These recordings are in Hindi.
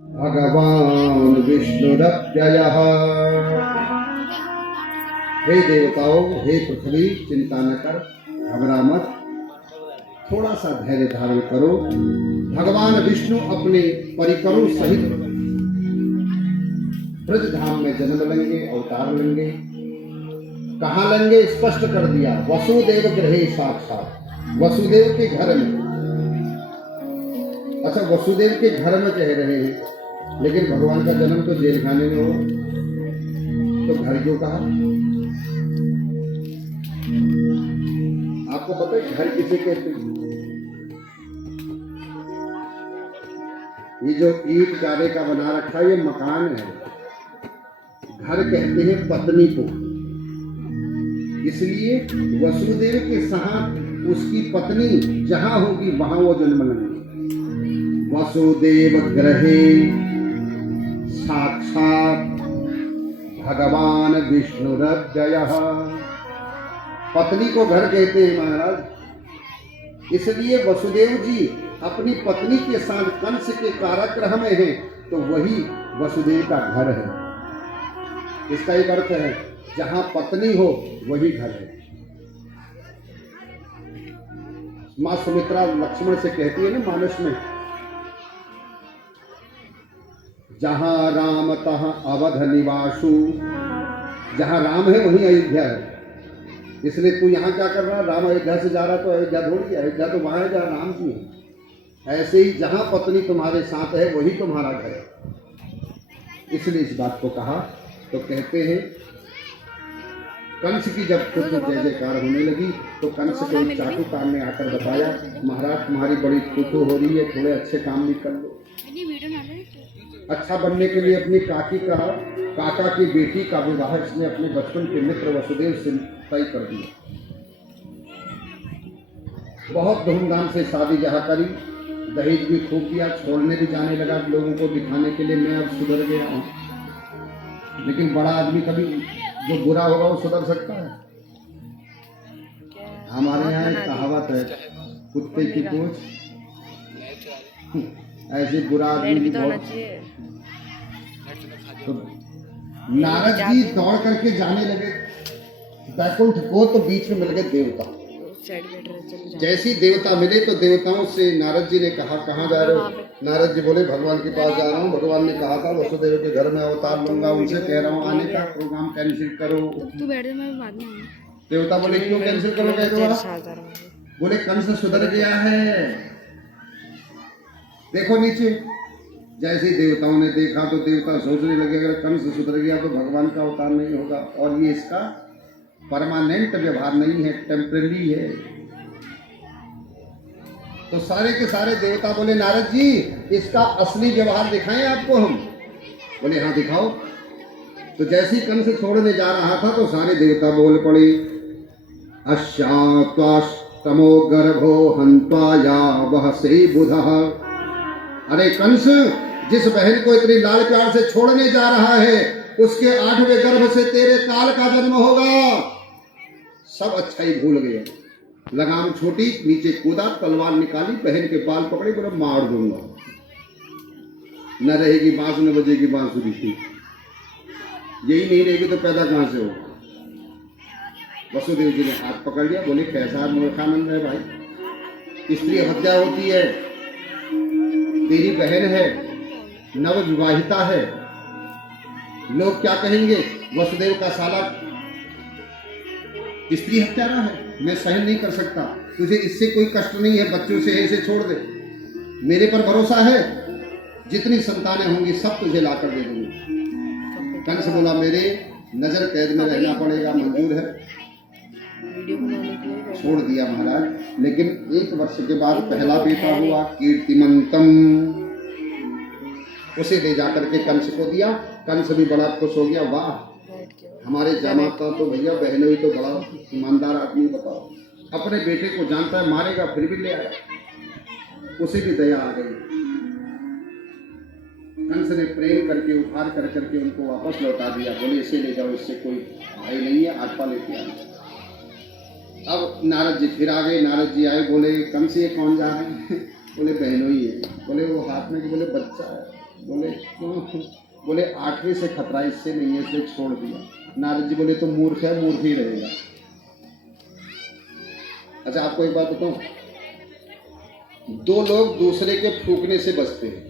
भगवान विष्णुरव्ययः। हे देवताओं, हे पृथ्वी, चिंता न कर, घबरा मत, थोड़ा सा धैर्य धारण करो। भगवान विष्णु अपने परिकरों सहित ब्रजधाम में जन्म लेंगे, अवतार लेंगे। कहाँ लेंगे स्पष्ट कर दिया, वसुदेव गृहे साक्षात, वसुदेव के घर में। अच्छा, वसुदेव के घर में कह रहे हैं, लेकिन भगवान का जन्म तो जेल खाने में हुआ, तो घर क्यों कहा? आपको पता है घर किसे कहते हैं? ये जो ईंट गारे का बना रखा है, ये मकान है। घर कहते हैं पत्नी को, इसलिए वसुदेव के साथ उसकी पत्नी जहां होगी वहां वो जन्म लेंगे। वसुदेव गृहे साक्षात भगवान विष्णुरव्ययः। पत्नी को घर कहते हैं महाराज, इसलिए वसुदेव जी अपनी पत्नी के साथ कंस के कारागृह में हैं, तो वही वसुदेव का घर है। इसका एक अर्थ है, जहां पत्नी हो वही घर है। मां सुमित्रा लक्ष्मण से कहती है ना मानस में, जहां राम तहां अवध निवासु, जहां राम है वहीं अयोध्या है। इसलिए तू यहाँ क्या कर रहा है? राम अयोध्या से जा रहा तो अयोध्या थोड़ी है, अयोध्या तो वहां है जहां राम जी है। ऐसे ही जहां पत्नी तुम्हारे साथ है वही तुम्हारा घर है। इसलिए इस बात को कहा। तो कहते हैं कंस की जब कुछ जय जयकार होने लगी तो कंस को चाटू काम में आकर बताया, महाराज तुम्हारी बड़ी खुशू हो रही है, थोड़े अच्छे काम भी कर लो। अच्छा बनने के लिए अपनी काका की बेटी का विवाह इसने अपने बचपन के मित्र वसुदेव से तय कर दिया। बहुत धूमधाम से शादी जहाँ करी, दहेज भी खूब दिया, छोड़ने भी जाने लगा लोगों को दिखाने के लिए मैं अब सुधर गया हूँ। लेकिन बड़ा आदमी कभी जो बुरा होगा वो सुधर सकता है? हमारे यहाँ एक कहावत है, कुत्ते की पूंछ ऐसे बुरा आदमी तो नारद जी दौड़ करके जाने लगे बैकुंठ को, तो बीच में मिल गए देवता। जैसी देवता मिले तो देवताओं से नारद जी ने कहा, कहाँ जा रहे हो? नारद जी बोले भगवान के पास जा रहा हूँ, भगवान ने कहा था वसुदेव के घर में अवतार लूंगा, उनसे कह रहा हूँ आने का, प्रोग्राम कैंसिल करो। देवता बोले क्यों कैंसिल करो? कह दो। बोले कंस सुधर गया है, देखो नीचे। जैसे देवताओं ने देखा तो देवता सोचने लगे, अगर कंस सुधर गया तो भगवान का अवतार नहीं होगा, और ये इसका परमानेंट व्यवहार नहीं है, टेम्परेरी है। तो सारे के सारे देवता बोले नारद जी इसका असली व्यवहार दिखाएं आपको हम। बोले हाँ दिखाओ। तो जैसे ही कंस छोड़ने जा रहा था तो सारे देवता बोल पड़े, अश्यात्वाष्टमो गर्भो हन्त्वा या वह से बुधः। अरे कंस, जिस बहन को इतनी लाल प्यार से छोड़ने जा रहा है उसके 8वें गर्भ से तेरे काल का जन्म होगा। सब अच्छाई भूल गए, लगाम छोटी, नीचे कूदा, तलवार निकाली, बहन के बाल पकड़े, बोला मार दूंगा। न रहेगी बांस न बजेगी बांसुरी, यही नहीं रहेगी तो पैदा कहां से हो? वसुदेव जी ने हाथ पकड़ लिया, बोले कैसा मूर्खानंद है भाई, स्त्री हत्या होती है, तेरी बहन है, नव विवाहिता है, लोग क्या कहेंगे? वसुदेव का साला स्त्री हत्यारा है, मैं सहन नहीं कर सकता, तुझे इससे कोई कष्ट नहीं है, बच्चों से इसे छोड़ दे, मेरे पर भरोसा है, जितनी संतानें होंगी सब तुझे लाकर दे दूंगी। कंस बोला मेरे नजर कैद में रहना पड़ेगा, मंजूर है, छोड़ दिया महाराज। लेकिन 1 वर्ष के बाद पहला बेटा हुआ कीर्तिमंतम, उसे ले जाकर के कंस को दिया। कंस भी बड़ा खुश हो गया, वाह हमारे जामाता तो भैया बहनोई तो बड़ा ईमानदार आदमी, बताओ अपने बेटे को जानता है मारेगा फिर भी ले आया, उसे भी दया आ गई। कंस ने प्रेम करके उठार कर करके उनको वापस लौटा दिया, बोले इसे ले जाओ, इससे कोई भाई नहीं है, आटपा लेके आना। अब नारद जी फिर आ गए, नारद जी आए, बोले कंस ये कौन जा रहे हैं? बोले बहनोई है। बोले वो हाथ में, बोले बच्चा है। बोले क्यों? बोले 8वें से खतरा इससे नहीं है, इसलिए छोड़ दिया। नारद जी बोले तो मूर्ख है, मूर्ख ही रहेगा। अच्छा आपको एक बात बताऊं, दो लोग दूसरे के फूकने से बचते हैं,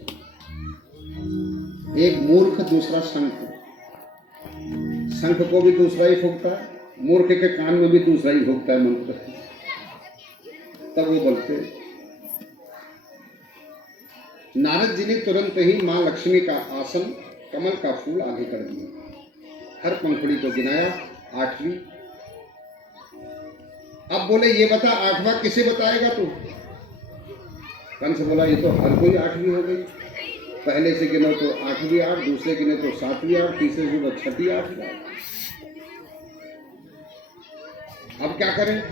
एक मूर्ख, दूसरा शंख। शंख को भी दूसरा ही फूकता है, मूर्ख के कान में भी दूसरा ही फूकता है मंत्र, तब वो बोलते हैं। नारद जी ने तुरंत ही मां लक्ष्मी का आसन, कमल का फूल आगे कर दिया, हर पंखुड़ी को गिनाया, 8वीं। अब बोले ये बता 8वां किसे बताएगा तू? कंस बोला ये तो हर कोई 8वीं हो गई, पहले से गिनो तो 8वीं 8, दूसरे गिने तो 7वीं 8, तीसरे से तो 6वीं 8। अब क्या करें?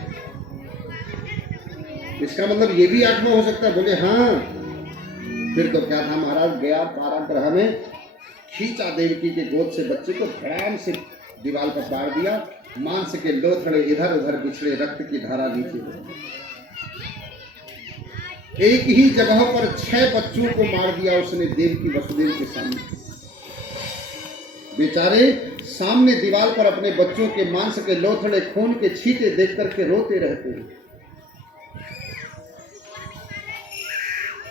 इसका मतलब ये भी 8वां हो सकता है? बोले हाँ। फिर तो क्या था महाराज, गया पाराग्रह में, खींचा देवकी के गोद से बच्चे को, धड़ाम से दीवार पर पार दिया, मांस के लोथड़े इधर उधर बिछड़े, रक्त की धारा नीचे। एक ही जगह पर 6 बच्चों को मार दिया उसने, देवकी वसुदेव के सामने। बेचारे सामने दीवार पर अपने बच्चों के मांस के लोथड़े, खून के छींटे देख करके रोते रहते हैं।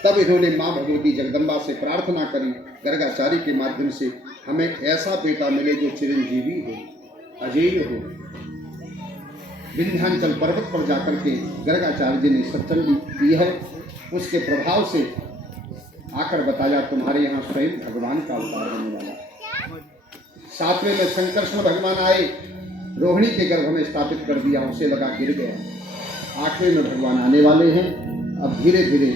तब इन्होंने मां भगवती जगदम्बा से प्रार्थना करी, गर्गाचारी के माध्यम से हमें ऐसा बेटा मिले जो चिरंजीवी हो, अजेय हो। विंध्याचल पर्वत पर जाकर के गर्गाचार्य जी ने सत्संग की है, उसके प्रभाव से आकर बताया तुम्हारे यहाँ स्वयं भगवान का अवतार होने वाला। 7वें में संकर्षण भगवान आए, रोहिणी के गर्भ में स्थापित कर दिया, उसे लगा गिर गया। 8वें में भगवान आने वाले हैं। अब धीरे धीरे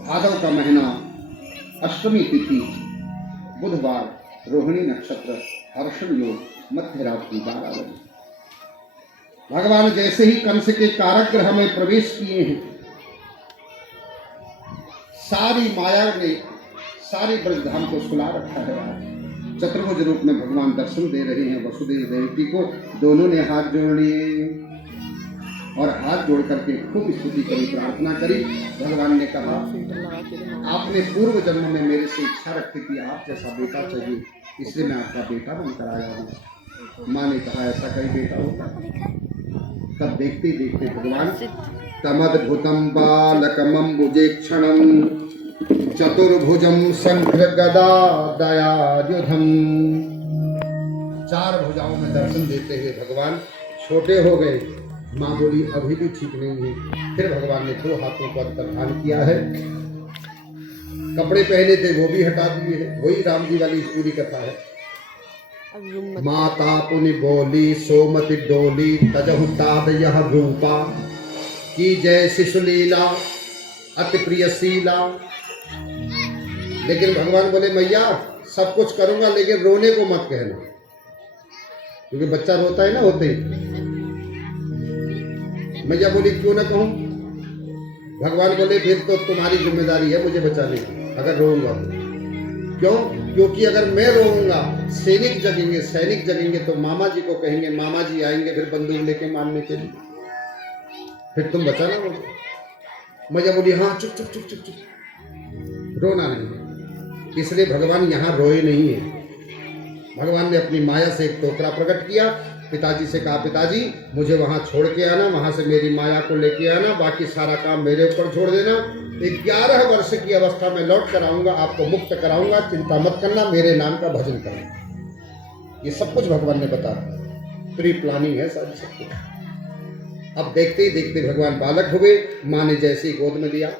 भादव का महीना, अष्टमी तिथि, बुधवार, रोहिणी नक्षत्र, हर्षण योग, मध्य रात्रि 12 बजे। भगवान जैसे ही कंस के कारागृह में प्रवेश किए हैं, सारी माया ने सारे ब्रजधाम को सुला रखा है। चतुर्भुज रूप में भगवान दर्शन दे रहे हैं वसुदेव देवकी को। दोनों ने हाथ जोड़ लिए और हाथ जोड़ करके खूब स्तुति करी, प्रार्थना करी। भगवान ने कहा आपने पूर्व जन्म में मेरे से इच्छा रखी थी, आप जैसा बेटा चाहिए, इसलिए मैं आपका बेटा बनकर आया हूँ। माँ ने कहा ऐसा कई बेटा होगा। तब देखते देखते भगवान तमद्भुतम बालकमंबुजेक्षणम चतुर्भुजम शंख गदा दयायुधम। 4 भुजाओं में दर्शन देते हुए भगवान छोटे हो गए। माँ बोली अभी भी ठीक नहीं है। फिर भगवान ने 2 हाथों को अंतर्धान किया है, कपड़े पहने थे वो भी हटा दिए है। वही राम जी वाली पूरी कथा है। माता पुनि बोली सोमति डोली, तजहु ताद यह रूपा, की जय शिशुलीला अति प्रियशीला। लेकिन भगवान बोले मैया सब कुछ करूंगा, लेकिन रोने को मत कहना, क्योंकि बच्चा रोता है ना होते ही। मैया बोली क्यों ना कहूं? भगवान बोले फिर तो तुम्हारी जिम्मेदारी है मुझे बचाने की, अगर रोऊंगा। क्यों? क्योंकि अगर मैं रोऊंगा सैनिक जगेंगे, सैनिक जगेंगे तो मामा जी को कहेंगे, मामा जी आएंगे फिर बंदूक लेके मारने के लिए, फिर तुम बचाना मुझे। मैया बोली हाँ चुप चुप चुप चुप चुप, रोना नहीं। इसलिए भगवान यहाँ रोए नहीं है। भगवान ने अपनी माया से एक टोकरा प्रकट किया, पिताजी से कहा पिताजी मुझे वहां छोड़ के आना, वहां से मेरी माया को लेके आना, बाकी सारा काम मेरे ऊपर छोड़ देना। 11 वर्ष की अवस्था में लौट कर आऊंगा, आपको मुक्त कराऊंगा, चिंता मत करना, मेरे नाम का भजन करना। ये सब कुछ भगवान ने बताया, प्री प्लानिंग है सब कुछ। अब देखते ही देखते भगवान बालक हुए। माँ ने जैसे ही गोद में लिया,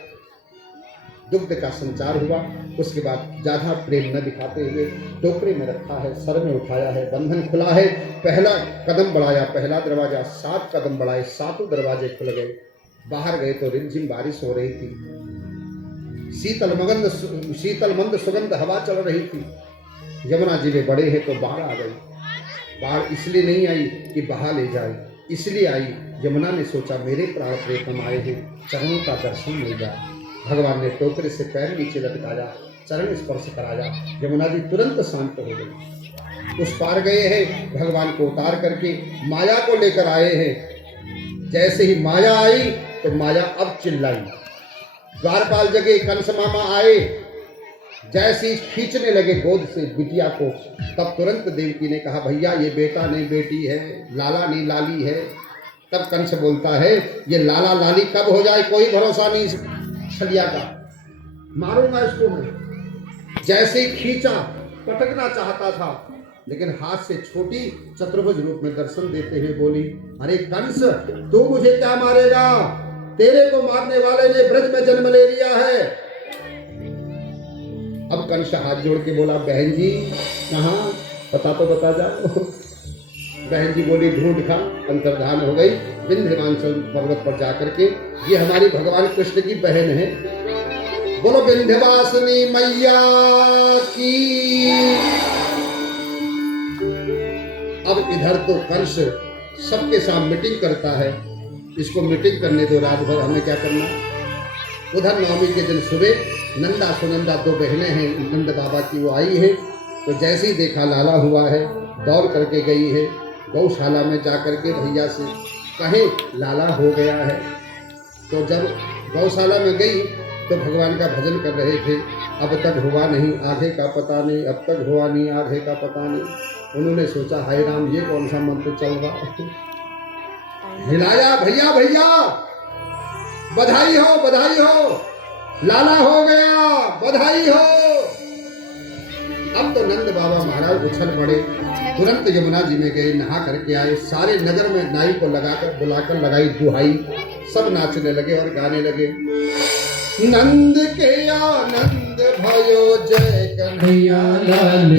दुग्ध का संचार हुआ। उसके बाद ज्यादा प्रेम न दिखाते हुए टोकरे में रखा है, सर में उठाया है, बंधन खुला है। पहला कदम बढ़ाया, पहला दरवाजा, 7 कदम बढ़ाए, 7 दरवाजे खुल गए। बाहर गए तो रिमझिम बारिश हो रही थी, शीतल मंद सुगंध हवा चल रही थी। यमुना जी में बड़े हैं तो बाढ़ आ गई। बाढ़ इसलिए नहीं आई कि बहा ले जाए, इसलिए आई यमुना ने सोचा मेरे प्राण प्रियतम आए हैं, चरणों का दर्शन मिल जाए। भगवान ने टोकरे से पैर नीचे लटकाया, चरण स्पर्श कराया, यमुना जी तुरंत शांत हो गई। उस पार गए हैं, भगवान को उतार करके माया को लेकर आए हैं। जैसे ही माया आई तो माया अब चिल्लाई। द्वारपाल जगे, कंस मामा आए, जैसे ही खींचने लगे गोद से बिटिया को, तब तुरंत देवकी ने कहा भैया ये बेटा नहीं बेटी है, लाला नहीं लाली है। तब कंस बोलता है ये लाला लाली कब हो जाए कोई भरोसा नहीं इस छलिया का, मारूंगा इसको मैं। जैसे ही खींचा, पटकना चाहता था, लेकिन हाथ से छोटी चतुर्भुज रूप में दर्शन देते हुए बोली अरे कंस तू मुझे क्या मारेगा, तेरे को मारने वाले ने ब्रज में जन्म ले लिया है। अब कंस हाथ जोड़ के बोला बहन जी कहाँ, पता तो बता जाओ। बहन जी बोली ढूंढ खा, अंतर्धान हो गई विंध्यवांचल पर्वत पर जाकर के। ये हमारी भगवान कृष्ण की बहन है। बोलो विंध्यवासिनी मैया की। अब इधर तो कंस सबके साथ मीटिंग करता है, इसको मीटिंग करने दो रात भर, हमें क्या करना। उधर नवमी के दिन सुबह नंदा सुनंदा दो बहनें हैं नंद बाबा की, वो आई है। तो जैसे ही देखा लाला हुआ है, दौड़ करके गई है गौशाला में जाकर के भैया से कहें लाला हो गया है। तो जब गौशाला में गई तो भगवान का भजन कर रहे थे, अब तक हुआ नहीं आगे का पता नहीं, अब तक हुआ नहीं आगे का पता नहीं। उन्होंने सोचा हाय राम ये कौन सा मंत्र चल रहा, हिलाया भैया भैया बधाई हो, लाला हो गया बधाई हो। अब तो नंद बाबा महाराज उछल पड़े, तुरंत यमुना जी में गए, नहा करके आए। सारे नगर में नाई को लगाकर बुलाकर लगाई दुहाई, सब नाचने लगे और गाने लगे। नंद के आनंद भयो जय कन्हैया लाल